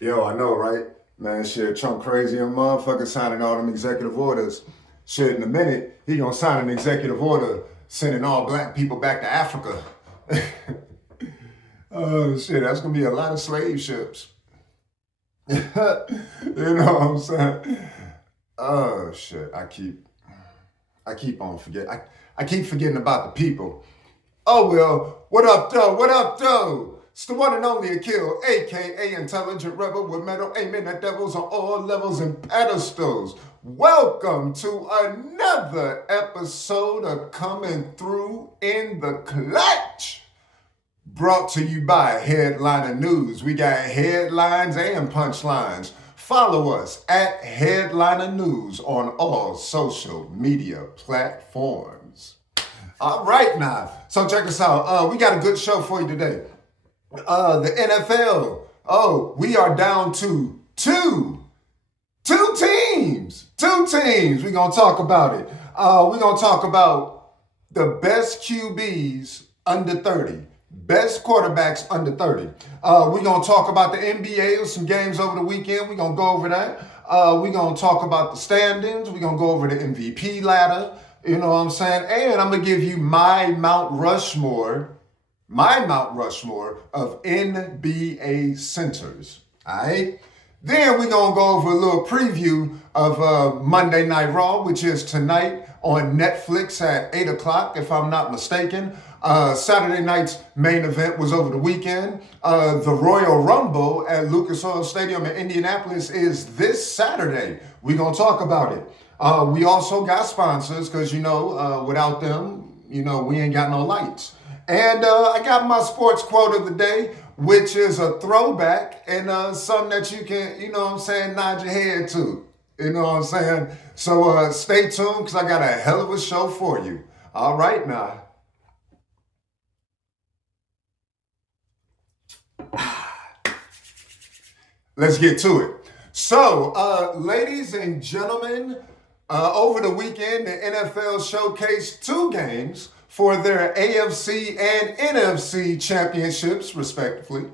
Yo, I know, right? Man, shit, Trump crazy and motherfucker signing all them executive orders. Shit, in a minute, he gonna sign an executive order sending all black people back to Africa. Oh shit, that's gonna be a lot of slave ships. You know what I'm saying? Oh shit, I keep on forgetting. I keep forgetting about the people. Oh well, what up, though? What up, though? It's the one and only Akil, aka Intelligent Rebel with metal aiming at devils on all levels and pedestals. Welcome to another episode of Coming Through in the Clutch. Brought to you by Headliner News. We got headlines and punchlines. Follow us at Headliner News on all social media platforms. All right, now. So check this out. We got a good show for you today. The NFL. Oh, we are down to two teams. Two teams. We're gonna talk about it. We're gonna talk about the best QBs under 30. Best quarterbacks under 30. We're going to talk about the NBA, some games over the weekend. We're going to go over that. We're going to talk about the standings. We're going to go over the MVP ladder. You know what I'm saying? And I'm going to give you my Mount Rushmore of NBA centers. All right? Then we're going to go over a little preview of Monday Night Raw, which is tonight on Netflix at 8 o'clock, if I'm not mistaken. Saturday night's main event was over the weekend. The Royal Rumble at Lucas Oil Stadium in Indianapolis is this Saturday. We're going to talk about it. We also got sponsors because, without them, we ain't got no lights. And I got my sports quote of the day, which is a throwback and something that you can, nod your head to. You know what I'm saying? So stay tuned because I got a hell of a show for you. All right, now. Let's get to it. So, ladies and gentlemen, over the weekend, the NFL showcased two games for their AFC and NFC championships, respectively.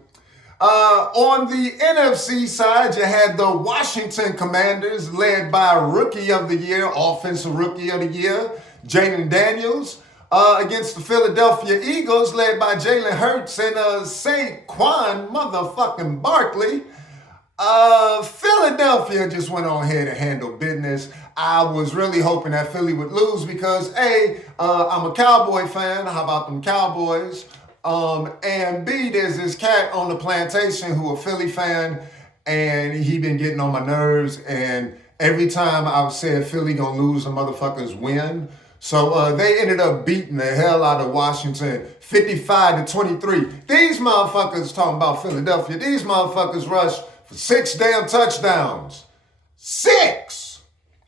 On the NFC side, you had the Washington Commanders, led by Rookie of the Year, Offensive Rookie of the Year, Jayden Daniels, against the Philadelphia Eagles, led by Jalen Hurts and Saquon motherfucking Barkley. Philadelphia just went on ahead and handled business. I was really hoping that Philly would lose because A, I'm a Cowboy fan. How about them Cowboys? And B, there's this cat on the plantation who a Philly fan, and he been getting on my nerves. And every time I've said Philly gonna lose, the motherfuckers win. So they ended up beating the hell out of Washington, 55-23. These motherfuckers talking about Philadelphia. These motherfuckers rushed for 6 damn touchdowns. 6!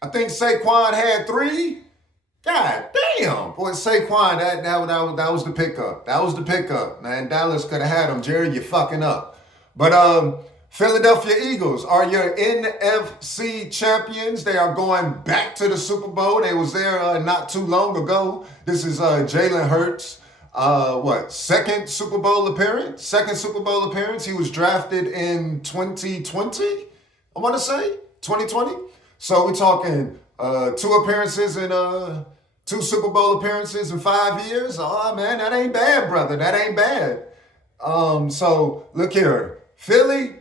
I think Saquon had 3. God damn. Boy, Saquon, that was the pickup. That was the pickup. Man, Dallas could have had him. Jerry, you're fucking up. But Philadelphia Eagles are your NFC champions. They are going back to the Super Bowl. They was there not too long ago. This is Jalen Hurts. Second Super Bowl appearance? Second Super Bowl appearance. He was drafted in 2020, I want to say. 2020. So we're talking 2 appearances and 2 Super Bowl appearances in 5 years. Oh, man, that ain't bad, brother. That ain't bad. So look here. Philly,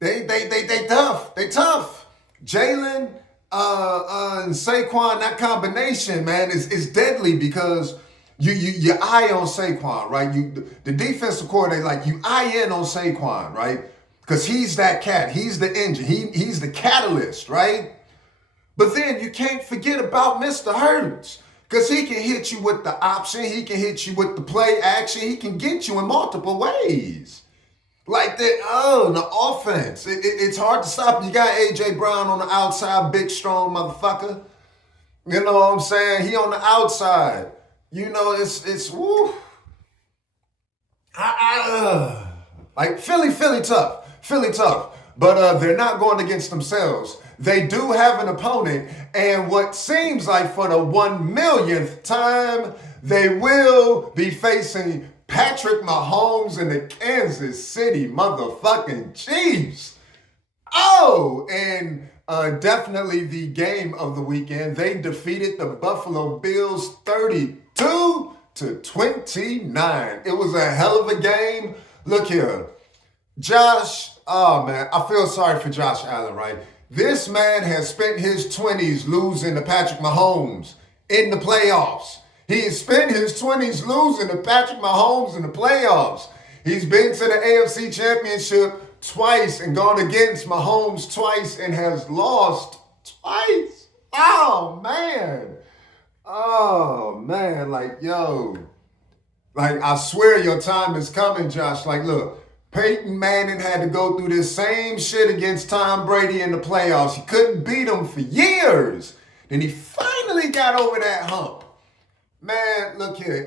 they tough. They tough. Jalen and Saquon, that combination, man, is deadly because you eye on Saquon, right? The defensive coordinator, you eye in on Saquon, right? Because he's that cat. He's the engine. He's the catalyst, right? But then you can't forget about Mr. Hurts. Because he can hit you with the option. He can hit you with the play action. He can get you in multiple ways. Like that, the offense. It's hard to stop. You got A.J. Brown on the outside, big, strong motherfucker. You know what I'm saying? He on the outside. It's woo. Like Philly tough. Philly tough. But they're not going against themselves. They do have an opponent, and what seems like for the 1,000,000th time, they will be facing Patrick Mahomes and the Kansas City motherfucking Chiefs. Oh, and definitely the game of the weekend. They defeated the Buffalo Bills 32-29. It was a hell of a game. Look here. Josh, oh man, I feel sorry for Josh Allen, right? This man has spent his 20s losing to Patrick Mahomes in the playoffs. He has spent his 20s losing to Patrick Mahomes in the playoffs. He's been to the AFC Championship twice and gone against Mahomes twice and has lost twice. Oh, man. Oh, man. Like, yo. Like, I swear your time is coming, Josh. Like, look. Peyton Manning had to go through this same shit against Tom Brady in the playoffs. He couldn't beat him for years. Then he finally got over that hump. Man, look here.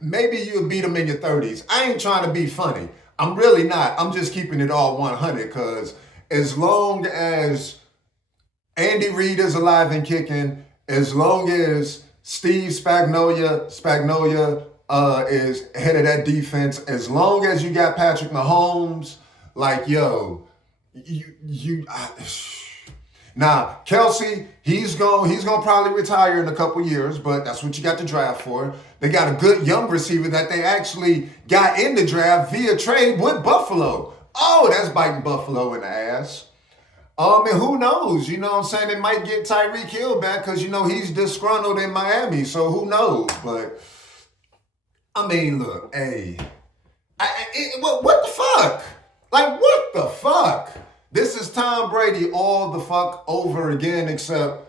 Maybe you'll beat him in your 30s. I ain't trying to be funny. I'm really not. I'm just keeping it all 100 because as long as Andy Reid is alive and kicking, as long as Steve Spagnuolo is head of that defense, as long as you got Patrick Mahomes, like, yo, now, Kelce, he's gonna probably retire in a couple years, but that's what you got the draft for. They got a good young receiver that they actually got in the draft via trade with Buffalo. Oh, that's biting Buffalo in the ass. And who knows? You know what I'm saying? They might get Tyreek Hill back because, you know, he's disgruntled in Miami, so who knows? But, I mean, look, hey, what the fuck? Like, what the fuck? This is Tom Brady all the fuck over again, except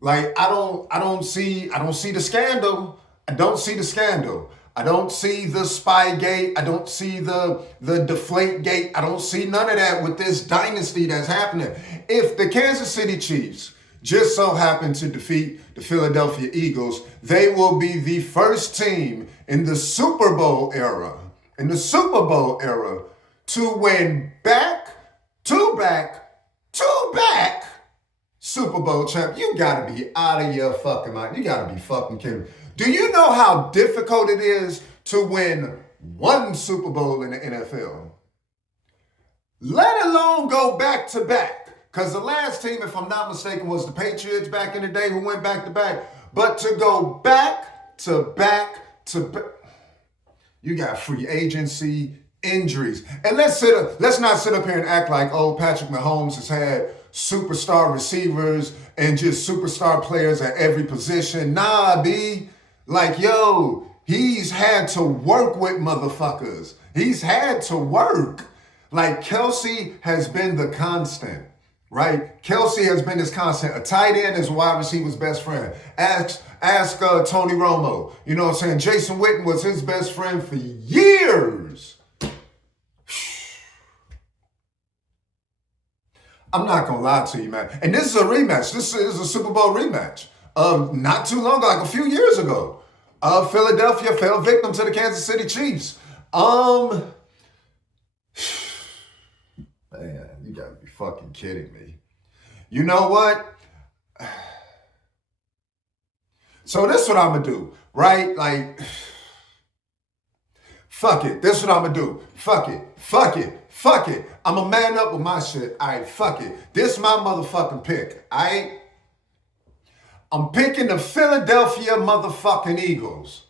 like I don't see the scandal. I don't see the scandal. I don't see the Spygate. I don't see the Deflategate. I don't see none of that with this dynasty that's happening. If the Kansas City Chiefs just so happen to defeat the Philadelphia Eagles, they will be the first team in the Super Bowl era, to win back-to-back Super Bowl champ. You gotta be out of your fucking mind. You gotta be fucking kidding me. Do you know how difficult it is to win one Super Bowl in the NFL? Let alone go back to back. Because the last team, if I'm not mistaken, was the Patriots back in the day who went back to back. But to go back to back, you got free agency, injuries. And let's not sit up here and act like, oh, Patrick Mahomes has had superstar receivers and just superstar players at every position. Nah, B. Like, yo, he's had to work with motherfuckers. He's had to work. Like, Kelce has been the constant, right? Kelce has been this constant. A tight end is a wide receiver's best friend. Ask Tony Romo. You know what I'm saying? Jason Witten was his best friend for years. I'm not going to lie to you, man. And this is a rematch. This is a Super Bowl rematch. Not too long ago, like a few years ago. Philadelphia fell victim to the Kansas City Chiefs. Man, you got to be fucking kidding me. You know what? So this is what I'm going to do, right? Like, fuck it. This is what I'm going to do. Fuck it. I'm a man up with my shit. All right, fuck it. This is my motherfucking pick, all right? I'm picking the Philadelphia motherfucking Eagles.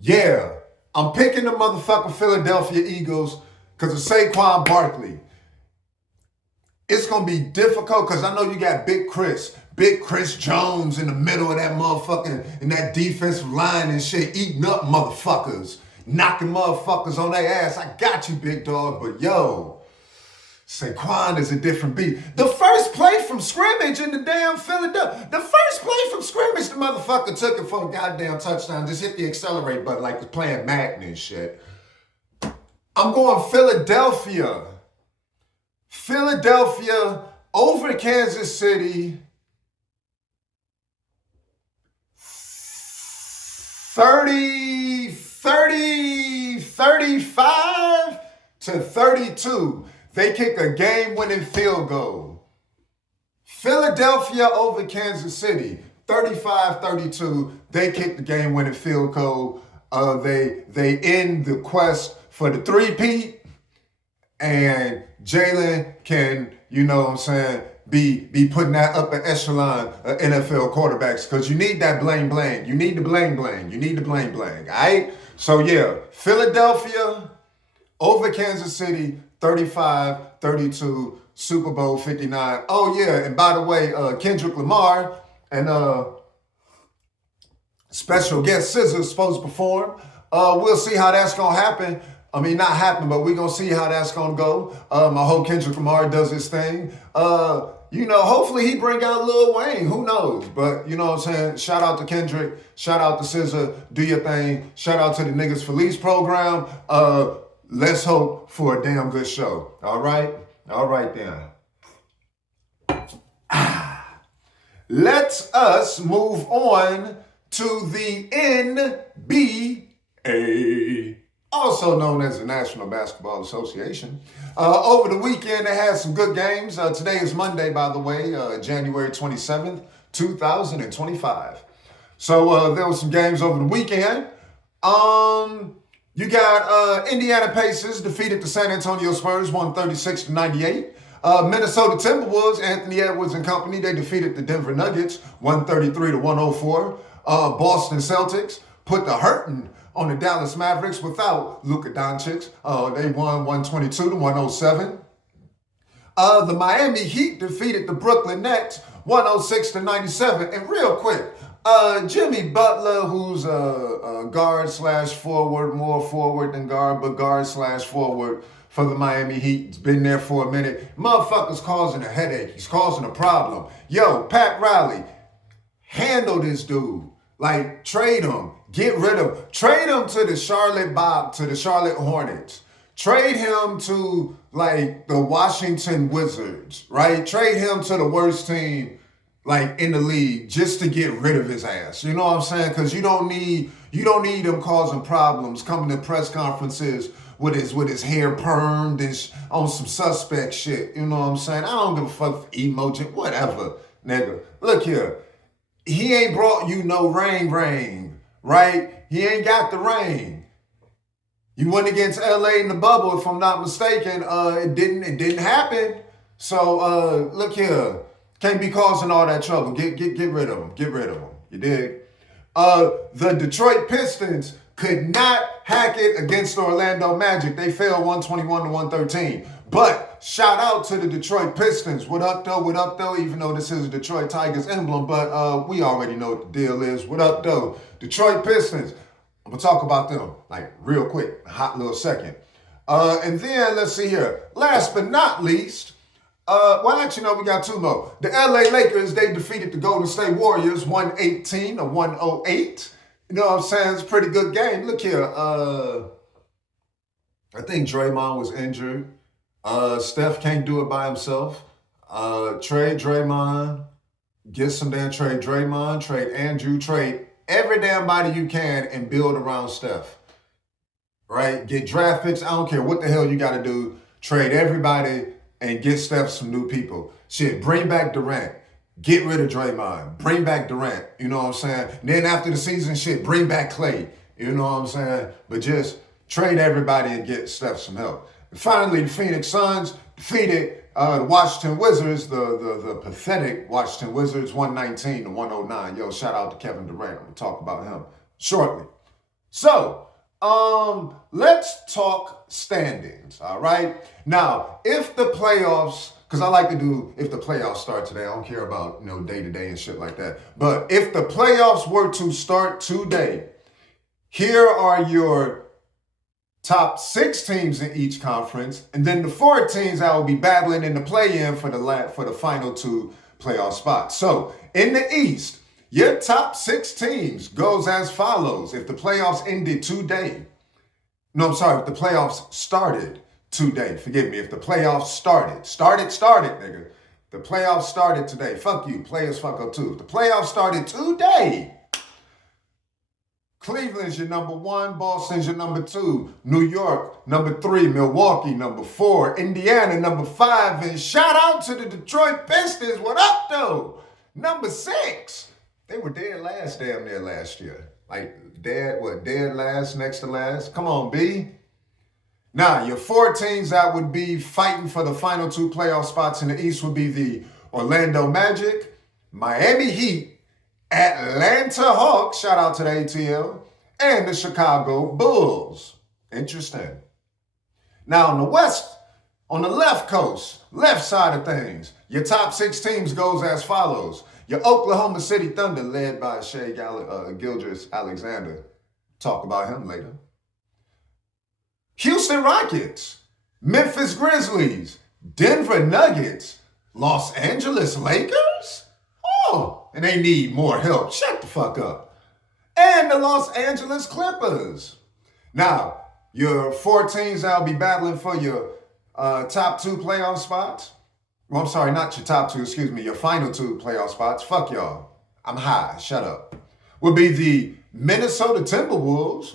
Yeah, I'm picking the motherfucking Philadelphia Eagles because of Saquon Barkley. It's going to be difficult because I know you got Big Chris Jones in the middle of that motherfucking, in that defensive line and shit, eating up motherfuckers, knocking motherfuckers on their ass. I got you, big dog, but yo, Saquon is a different beat. The first play from scrimmage in the damn Philadelphia, the motherfucker took it for a goddamn touchdown, just hit the accelerate button like he's playing Madden and shit. I'm going Philadelphia. Philadelphia over Kansas City. 35-32. They kick a game-winning field goal. Philadelphia over Kansas City, 35-32. They kick the game-winning field goal. They end the quest for the three-peat, and Jalen can, you know what I'm saying, be putting that upper echelon of NFL quarterbacks, because you need that bling bling. You need the bling bling. You need the bling bling. All right? So yeah, Philadelphia over Kansas City, 35-32, Super Bowl 59. Oh yeah, and by the way, Kendrick Lamar and special guest SZA is supposed to perform. We'll see how that's gonna happen. I mean, not happen, but we're gonna see how that's gonna go. I hope Kendrick Lamar does his thing. Hopefully he bring out Lil Wayne. Who knows? But you know what I'm saying? Shout out to Kendrick. Shout out to SZA. Do your thing. Shout out to the Niggas Felice program. Let's hope for a damn good show. All right? All right then. Let us move on to the NBA, also known as the National Basketball Association. Over the weekend, they had some good games. Today is Monday, by the way, January 27th, 2025. So there were some games over the weekend. You got Indiana Pacers defeated the San Antonio Spurs 136-98. Minnesota Timberwolves, Anthony Edwards and company, they defeated the Denver Nuggets 133-104. Boston Celtics put the hurting on the Dallas Mavericks without Luka Doncic. They won 122-107. The Miami Heat defeated the Brooklyn Nets 106-97. And real quick, Jimmy Butler, who's a guard/forward, more forward than guard, but guard/forward for the Miami Heat. It's been there for a minute. Motherfucker's causing a headache. He's causing a problem. Yo, Pat Riley, handle this dude. Like, trade him. Get rid of him. Trade him to the Charlotte Hornets. Trade him to, like, the Washington Wizards, right? Trade him to the worst team, like, in the league, just to get rid of his ass. You know what I'm saying? Because you don't need him causing problems, coming to press conferences with his hair permed and on some suspect shit. You know what I'm saying? I don't give a fuck emoji, whatever, nigga. Look here. He ain't brought you no rain, right? He ain't got the rain. You went against LA in the bubble, if I'm not mistaken. It didn't happen. So look here. Can't be causing all that trouble. Get rid of him. Get rid of him. You dig? The Detroit Pistons could not hack it against the Orlando Magic. They fell 121-113. But shout out to the Detroit Pistons. What up, though? What up, though? Even though this is a Detroit Tigers emblem, but we already know what the deal is. What up, though? Detroit Pistons. I'm going to talk about them, like, real quick, a hot little second. And then, let's see here. Last but not least, actually, no, we got two more. The LA Lakers, they defeated the Golden State Warriors 118-108. You know what I'm saying? It's a pretty good game. Look here. I think Draymond was injured. Steph can't do it by himself. Trade Draymond. Get some damn trade Draymond. Trade Andrew. Trade every damn body you can and build around Steph. Right? Get draft picks. I don't care what the hell you got to do. Trade everybody and get Steph some new people. Shit, bring back Durant. Get rid of Draymond. Bring back Durant. You know what I'm saying? And then after the season, shit, bring back Clay. You know what I'm saying? But just trade everybody and get Steph some help. And finally, the Phoenix Suns defeated the Washington Wizards, the pathetic Washington Wizards, 119-109. Yo, shout out to Kevin Durant. I'm going to talk about him shortly. So, let's talk standings, all right? Now, if the playoffs, because I like to do, if the playoffs start today, I don't care about, day-to-day and shit like that. But if the playoffs were to start today, here are your top 6 teams in each conference, and then the 4 teams that will be battling in the play-in for the final 2 playoff spots. So, in the East, your top 6 teams goes as follows. If the playoffs ended today, if the playoffs started today, forgive me, if the playoffs started, nigga. The playoffs started today. Fuck you, players fuck up too. If the playoffs started today, Cleveland's your number 1, Boston's your number 2, New York, number 3, Milwaukee, number 4, Indiana, number 5, and shout out to the Detroit Pistons. What up, though? Number 6. They were dead last damn near last year. Like, dead last, next to last? Come on, B. Now, your four teams that would be fighting for the final two playoff spots in the East would be the Orlando Magic, Miami Heat, Atlanta Hawks, shout out to the ATL, and the Chicago Bulls. Interesting. Now, on the West, on the left coast, left side of things, your top six teams goes as follows. Your Oklahoma City Thunder, led by Shai Gilgeous-Alexander. Talk about him later. Houston Rockets, Memphis Grizzlies, Denver Nuggets, Los Angeles Lakers? Oh, and they need more help. Shut the fuck up. And the Los Angeles Clippers. Now, your four teams that'll be battling for your top two playoff spots. Well, I'm sorry, not your top two, excuse me, your final two playoff spots. Fuck y'all. I'm high. Shut up. Would be the Minnesota Timberwolves,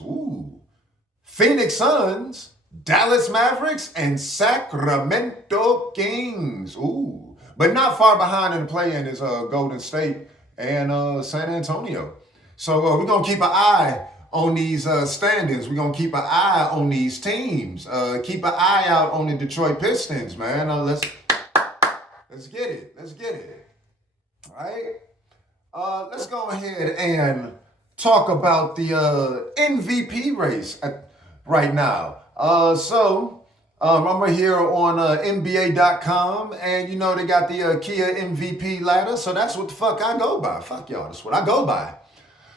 Phoenix Suns, Dallas Mavericks, and Sacramento Kings. But not far behind in the play-in is Golden State and San Antonio. So we're going to keep an eye on these standings. We're going to keep an eye on these teams. Keep an eye out on the Detroit Pistons, man. Let's get it. Let's get it. All right? Let's go ahead and talk about the MVP race right now. I'm right here on NBA.com, and you know they got the Kia MVP ladder, so that's what the fuck I go by. Fuck y'all, that's what I go by.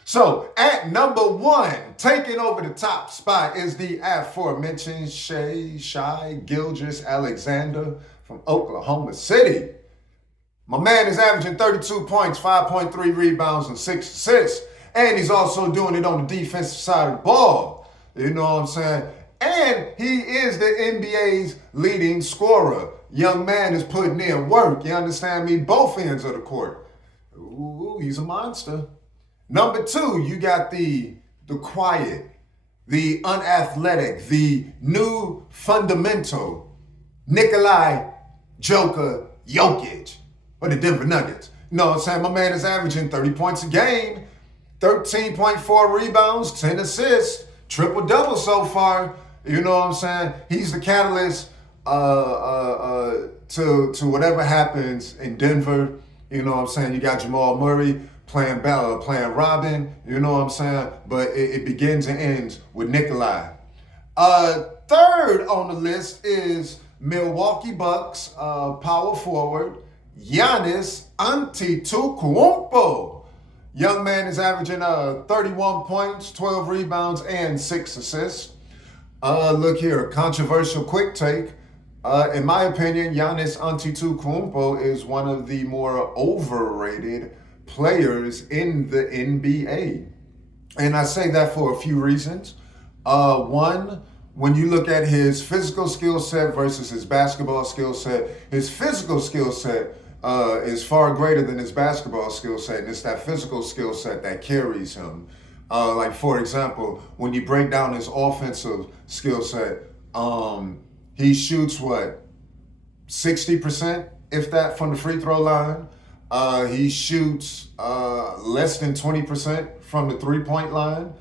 So at number one, taking over the top spot is the aforementioned Shai Gilgeous-Alexander from Oklahoma City. My man is averaging 32 points, 5.3 rebounds, and 6 assists. And he's also doing it on the defensive side of the ball. You know what I'm saying? And he is the NBA's leading scorer. Young man is putting in work. You understand me? Both ends of the court. Ooh, he's a monster. Number two, you got the quiet, the unathletic, the new fundamental, Nikolai Joker Jokic, or the Denver Nuggets. You know what I'm saying? My man is averaging 30 points a game, 13.4 rebounds, 10 assists, triple-double so far. You know what I'm saying? He's the catalyst to whatever happens in Denver. You know what I'm saying? You got Jamal Murray playing Robin. You know what I'm saying? But it begins and ends with Nikolai. Third on the list is Milwaukee Bucks power forward Giannis Antetokounmpo. Young man is averaging 31 points, 12 rebounds, and 6 assists. Look here, controversial quick take. In my opinion, Giannis Antetokounmpo is one of the more overrated players in the NBA. And I say that for a few reasons. One, when you look at his physical skill set versus his basketball skill set, his physical skill set is far greater than his basketball skill set, and it's that physical skill set that carries him. Like, for example, when you break down his offensive skill set, he shoots, 60%, if that, from the free throw line. He shoots less than 20% from the three-point line.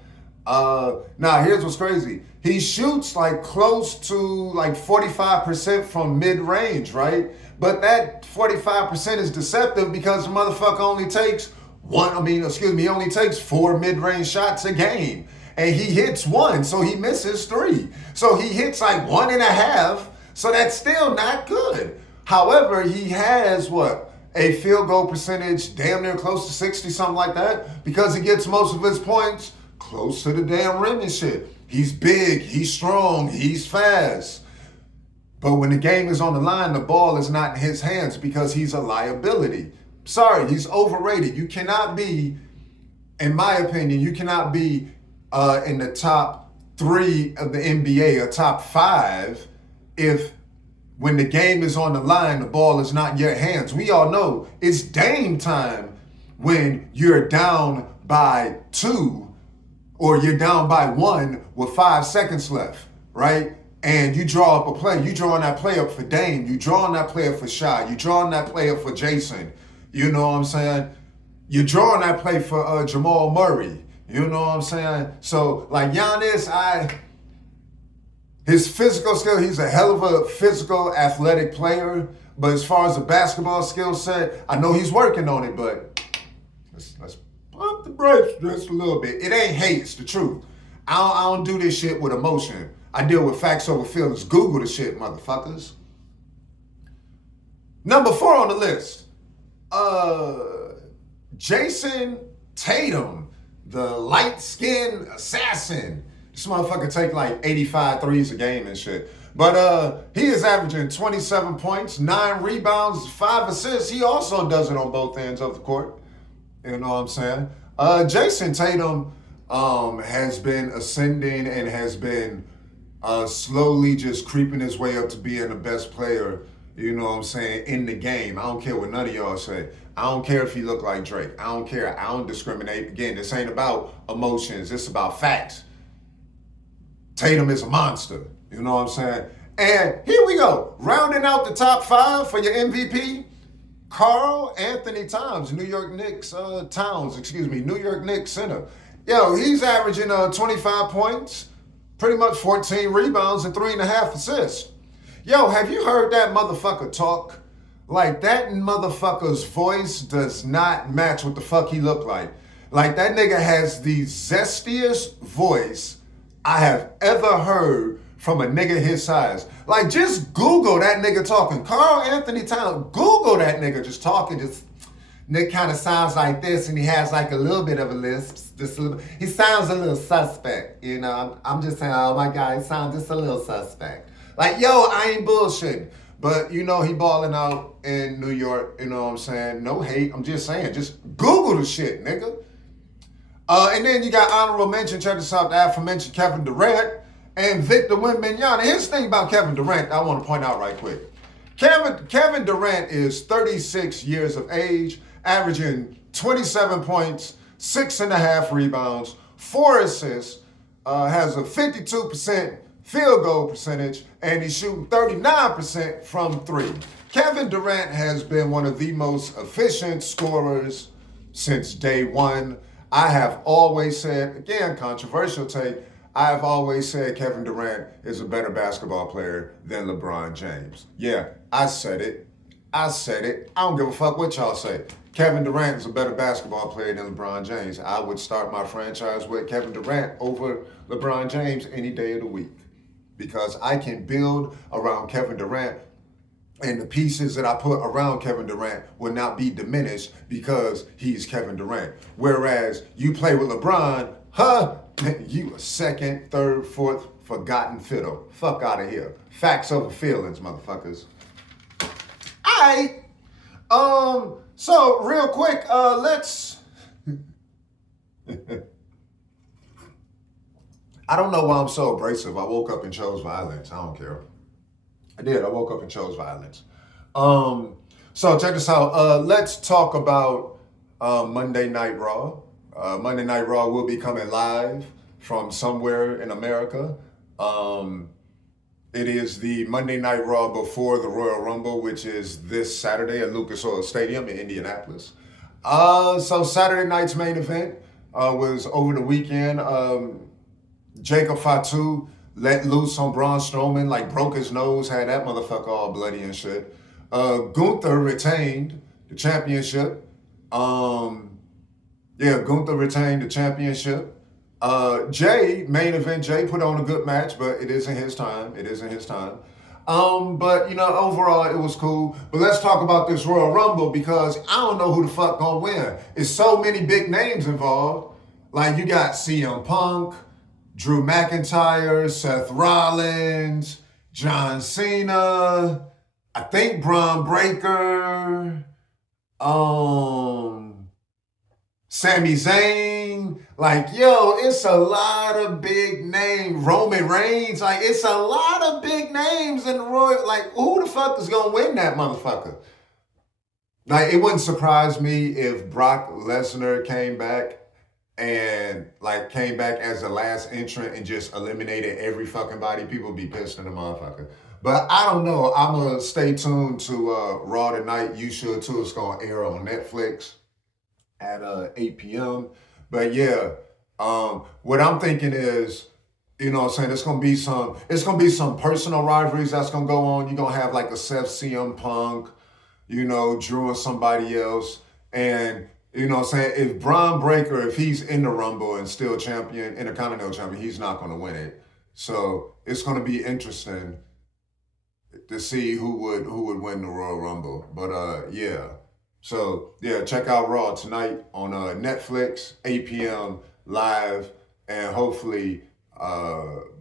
Now, here's what's crazy. He shoots close to 45% from mid-range, right? But that 45% is deceptive because the motherfucker only takes he only takes 4 mid-range shots a game. And he hits 1, so he misses 3. So he hits 1.5, so that's still not good. However, he has a field goal percentage damn near close to 60, something like that, because he gets most of his points close to the damn rim and shit. He's big, he's strong, he's fast. But when the game is on the line, the ball is not in his hands because he's a liability. Sorry, he's overrated. You cannot be, in my opinion, in the top 3 of the NBA or top 5 if when the game is on the line, the ball is not in your hands. We all know it's Dame time when you're down by 2 or you're down by 1 with 5 seconds left, right? And you draw up a play. You drawing that play up for Dame. You drawing that play up for Shai. You drawing that play up for Jason. You know what I'm saying? You're drawing that play for Jamal Murray. You know what I'm saying? So, Giannis, His physical skill, he's a hell of a physical, athletic player. But as far as the basketball skill set, I know he's working on it, but let's pump the brakes just a little bit. It ain't hate, it's the truth. I don't do this shit with emotion. I deal with facts over feelings. Google the shit, motherfuckers. Number 4 on the list. Jason Tatum, the light-skinned assassin. This motherfucker take like 85 threes a game and shit. But he is averaging 27 points, 9 rebounds, 5 assists. He also does it on both ends of the court. You know what I'm saying? Jason Tatum has been ascending and has been slowly just creeping his way up to being the best player, you know what I'm saying, in the game. I don't care what none of y'all say. I don't care if he look like Drake. I don't care. I don't discriminate. Again, this ain't about emotions. It's about facts. Tatum is a monster. You know what I'm saying? And here we go. Rounding out the top 5 for your MVP, Karl Anthony Towns, New York Knicks center. Yo, he's averaging 25 points, pretty much 14 rebounds and 3.5 assists. Yo, have you heard that motherfucker talk? Like, that motherfucker's voice does not match what the fuck he look like. Like, that nigga has the zestiest voice I have ever heard from a nigga his size. Like, just Google that nigga talking. Karl Anthony Towns, Google that nigga just talking. Just, Nick kind of sounds like this, and he has like a little bit of a lisp. He sounds a little suspect, you know. I'm just saying, oh my God, he sounds just a little suspect. Like, yo, I ain't bullshitting. But, you know, he balling out in New York, you know what I'm saying? No hate, I'm just saying, just Google the shit, nigga. And then you got honorable mention, check this out, the aforementioned Kevin Durant and Victor Wembanyama. Here's the thing about Kevin Durant I want to point out right quick. Kevin Durant is 36 years of age, averaging 27 points, 6.5 rebounds, 4 assists, has a 52% field goal percentage, and he's shooting 39% from 3. Kevin Durant has been one of the most efficient scorers since day one. I have always said, again, controversial take, I have always said Kevin Durant is a better basketball player than LeBron James. Yeah, I said it. I don't give a fuck what y'all say. Kevin Durant is a better basketball player than LeBron James. I would start my franchise with Kevin Durant over LeBron James any day of the week, because I can build around Kevin Durant, and the pieces that I put around Kevin Durant will not be diminished because he's Kevin Durant. Whereas you play with LeBron, you a second, third, fourth forgotten fiddle. Fuck out of here. Facts over feelings, motherfuckers. Alright. So real quick, let's I don't know why I'm so abrasive. I woke up and chose violence. I don't care. I did. I woke up and chose violence. So check this out. Let's talk about Monday Night Raw. Monday Night Raw will be coming live from somewhere in America. It is the Monday Night Raw before the Royal Rumble, which is this Saturday at Lucas Oil Stadium in Indianapolis. So Saturday night's main event was over the weekend. Jacob Fatu let loose on Braun Strowman, like broke his nose, had that motherfucker all bloody and shit. Gunther retained the championship. Gunther retained the championship. Main event, Jay put on a good match, but it isn't his time. But, you know, overall, it was cool. But let's talk about this Royal Rumble, because I don't know who the fuck gonna win. It's so many big names involved. Like, you got CM Punk, Drew McIntyre, Seth Rollins, John Cena, I think Braun Breaker, Sami Zayn. Like, yo, it's a lot of big names. Roman Reigns. Like, it's a lot of big names in the Royal. Like, who the fuck is gonna win that motherfucker? Like, it wouldn't surprise me if Brock Lesnar came back as the last entrant and just eliminated every fucking body. People be pissed in the motherfucker. But I don't know. I'm going to stay tuned to Raw tonight. You should too. It's going to air on Netflix at 8 p.m. But yeah, what I'm thinking is You know what I'm saying? It's gonna be some personal rivalries that's gonna go on. You're gonna have like a Seth CM Punk, Drew and somebody else. And you know what I'm saying? If Braun Breaker, if he's in the Rumble and still champion, Intercontinental champion, he's not gonna win it. So it's gonna be interesting to see who would win the Royal Rumble. But yeah. So yeah, check out Raw tonight on Netflix, 8 p.m. live, and hopefully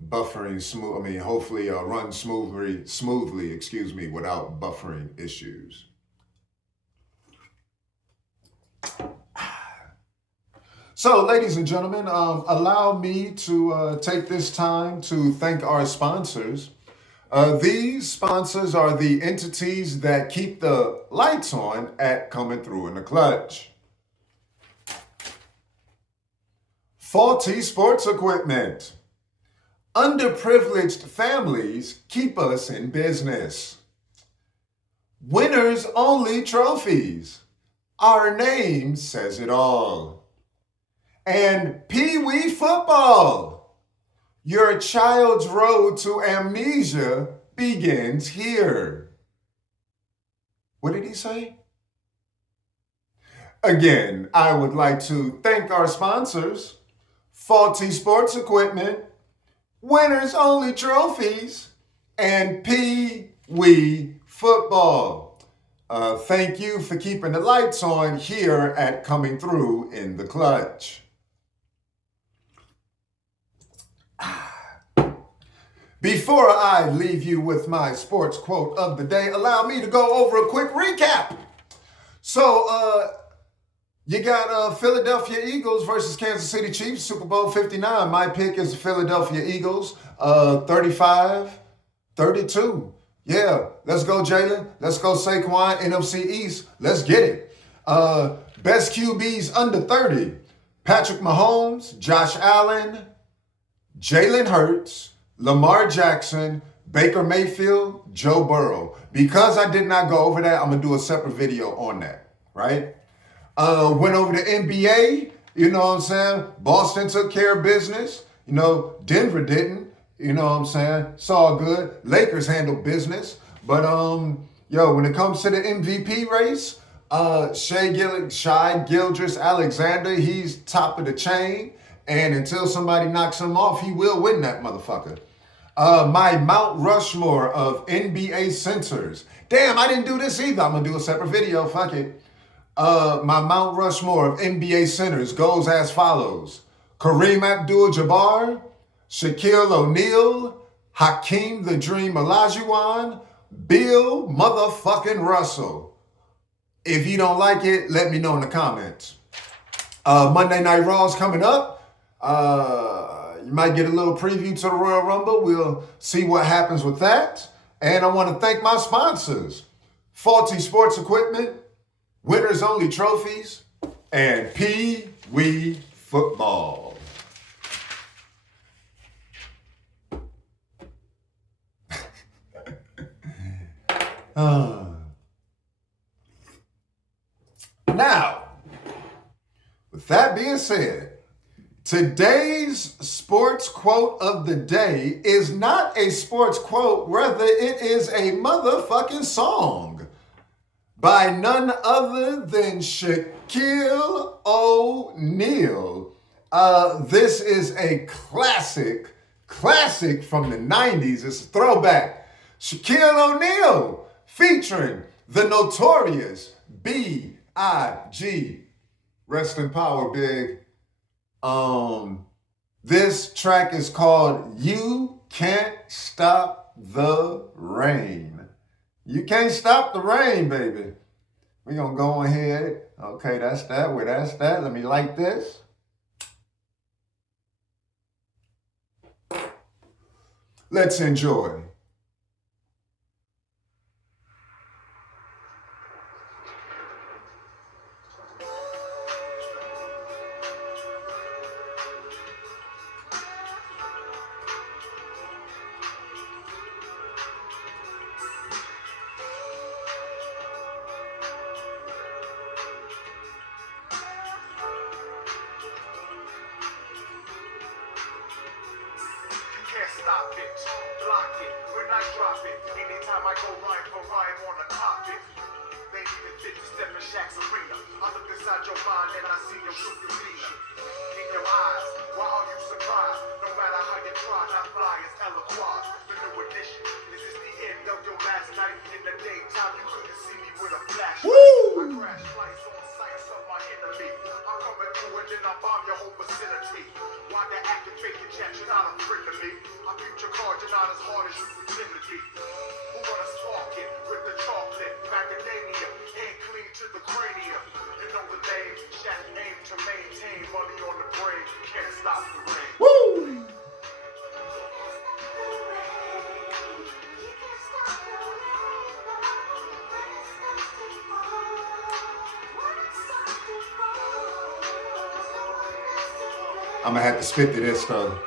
buffering smooth. I mean, hopefully run smoothly. Excuse me, without buffering issues. So, ladies and gentlemen, allow me to take this time to thank our sponsors. These sponsors are the entities that keep the lights on at Coming Through in the Clutch. Faulty Sports Equipment. Underprivileged families keep us in business. Winners Only Trophies. Our name says it all. And Pee Wee Football. Your child's road to amnesia begins here. What did he say? Again, I would like to thank our sponsors, Faulty Sports Equipment, Winners Only Trophies, and Pee Wee Football. Thank you for keeping the lights on here at Coming Through in the Clutch. Before I leave you with my sports quote of the day, allow me to go over a quick recap. So, you got Philadelphia Eagles versus Kansas City Chiefs, Super Bowl 59. My pick is the Philadelphia Eagles, 35-32. Yeah, let's go Jalen. Let's go Saquon, NFC East. Let's get it. Best QBs under 30. Patrick Mahomes, Josh Allen, Jalen Hurts, Lamar Jackson, Baker Mayfield, Joe Burrow. Because I did not go over that, I'm going to do a separate video on that, right? Went over the NBA, you know what I'm saying? Boston took care of business. Denver didn't. You know what I'm saying? It's all good. Lakers handled business. But, when it comes to the MVP race, Shai Gilgeous-Alexander, he's top of the chain. And until somebody knocks him off, he will win that motherfucker. My Mount Rushmore of NBA centers. Damn, I didn't do this either. I'm going to do a separate video. Fuck it. My Mount Rushmore of NBA centers goes as follows. Kareem Abdul-Jabbar, Shaquille O'Neal, Hakeem the Dream Olajuwon, Bill motherfucking Russell. If you don't like it, let me know in the comments. Monday Night Raw's coming up. You might get a little preview to the Royal Rumble. We'll see what happens with that. And I want to thank my sponsors, Faulty Sports Equipment, Winners Only Trophies, and Pee Wee Football. Now, with that being said, today's sports quote of the day is not a sports quote, rather it is a motherfucking song by none other than Shaquille O'Neal. This is a classic from the 90s. It's a throwback. Shaquille O'Neal featuring the notorious B.I.G. Rest in power, Big. This track is called You Can't Stop the Rain. You can't stop the rain, baby. We're going to go ahead. Okay, that's that. Where that's that. Let me light this. Let's enjoy. might go rhyme for rhyme on the topic. They even fit to step in Shaq's arena. I look inside your mind and I see your true demeanor. In your eyes, why are you surprised? No matter how you try, not fly as eloquence. The new edition, this is the end of your last night. In the daytime, you couldn't see me with a flashlight. I crash flights on sights of my enemy. I'm coming through and then I bomb your whole vicinity. Why they acting fake and chat, you're not a friend to me. I beat your card, you're not as hard as you pretend to be. Who wanna spark it with the chocolate? Macadamia, ain't clean to the cranium. You know the name, Shaq aim to maintain money on the brain. Can't stop the rain. Woo! I'm gonna have to spit to this though.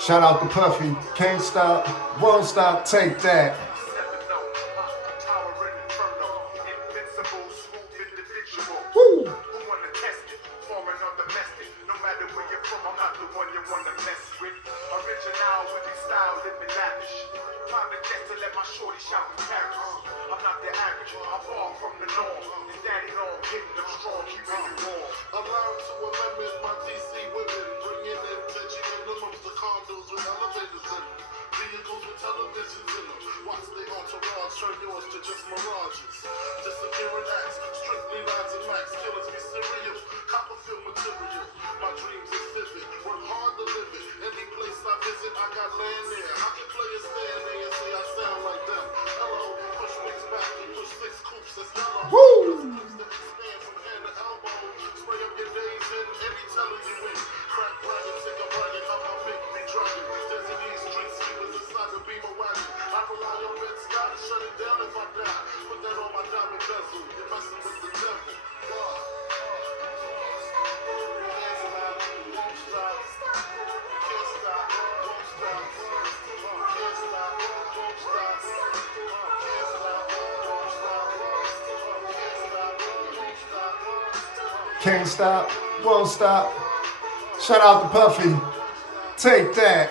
Shout out to Puffy. Can't stop, won't stop, take that. Woo! Turn yours to just mirages. Disappearing acts, strictly lines and max. Killers be serial, Copperfield material. My dreams is vivid, work hard to live it. Any place I visit, I got land there. I can play a stand there and say I sound like them. Hello, push wings back and push 6 coops, that's yellow. Woo! That expand from hand to elbow. Spray up your days in, any teller you in. Crack bragging, take a bragging, how I make me dragging. There's in these streets, sleepers inside the beamer wagon. I rely on Red Scott to shut it down if I die. Put that on my diamond bezel. You're messing with the devil. Can't stop, won't stop. Shout out to Puffy. Take that.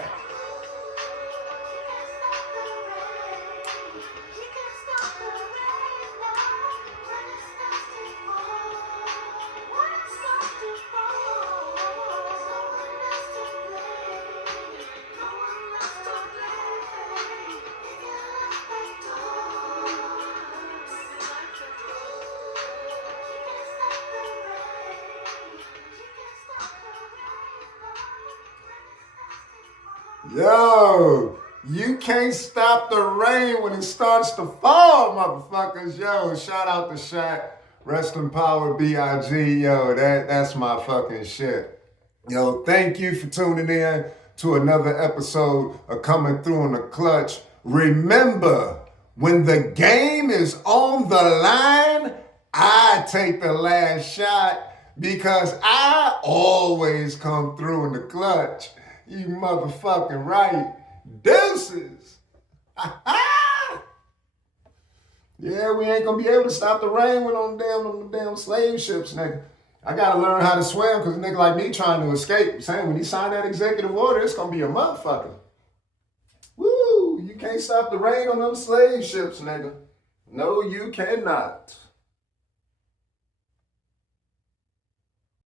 Yo, you can't stop the rain when it starts to fall, motherfuckers. Yo, shout out to Shaq. Rest in power, B.I.G. Yo, that's my fucking shit. Yo, thank you for tuning in to another episode of Coming Through in the Clutch. Remember, when the game is on the line, I take the last shot because I always come through in the clutch. You motherfucking right. Deuces. Yeah, we ain't gonna be able to stop the rain when on the damn slave ships, nigga. I gotta learn how to swim because a nigga like me trying to escape. Saying when he signed that executive order, it's gonna be a motherfucker. Woo! You can't stop the rain on them slave ships, nigga. No, you cannot.